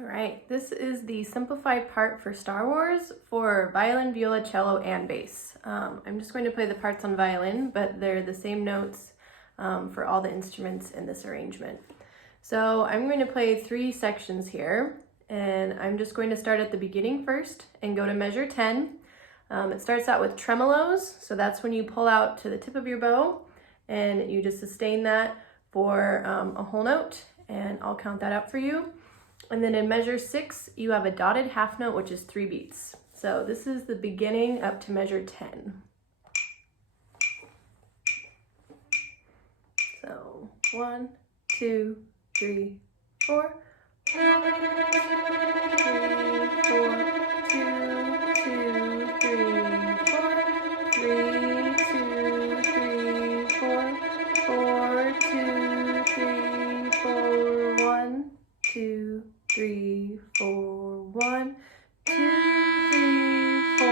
All right, this is the simplified part for Star Wars for violin, viola, cello, and bass. I'm just going to play the parts on violin, but they're the same notes for all the instruments in this arrangement. So I'm going to play 3 sections here, and I'm just going to start at the beginning first and go to measure 10. It starts out with tremolos, so that's when you pull out to the tip of your bow and you just sustain that for a whole note, and I'll count that out for you. And then in measure 6, you have a dotted half note, which is 3 beats. So this is the beginning up to measure 10. So 1, 2, 3, 4. 1, 2, 3, 4, 1, 2, 3, 4.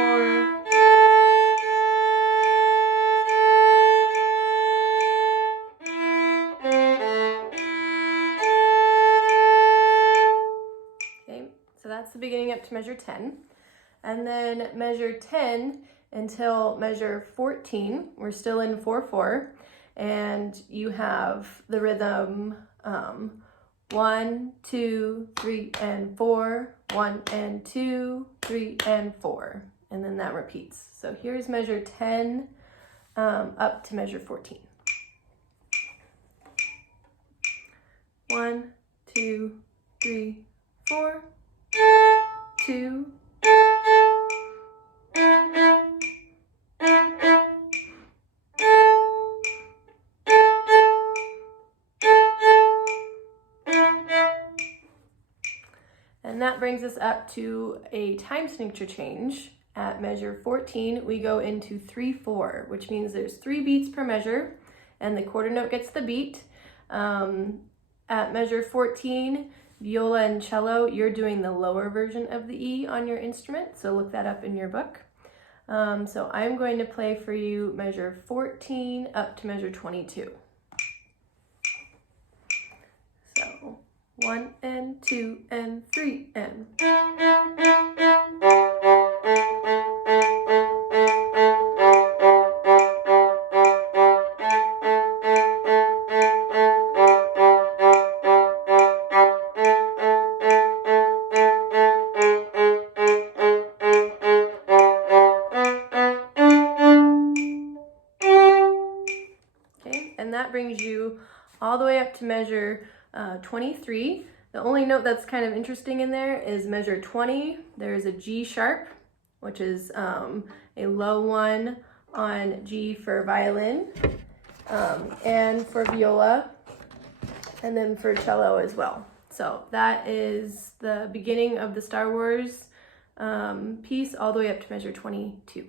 Okay, so that's the beginning up to measure 10. And then measure 10 until measure 14, we're still in 4/4, and you have the rhythm 1, 2, 3, and 4, 1 and 2, 3 and 4, and then that repeats. So here's measure 10 up to measure 14. 1, 2, 3, 4, 2. And that brings us up to a time signature change. At measure 14, we go into 3/4, which means there's 3 beats per measure, and the quarter note gets the beat. At measure 14, viola and cello, you're doing the lower version of the E on your instrument, so look that up in your book. So I'm going to play for you measure 14 up to measure 22. So 1 and 2 and 3 and. Okay, and that brings you all the way up to measure 23. The only note that's kind of interesting in there is measure 20. There's a G sharp, which is a low 1 on G for violin, and for viola, and then for cello as well. So that is the beginning of the Star Wars piece all the way up to measure 22.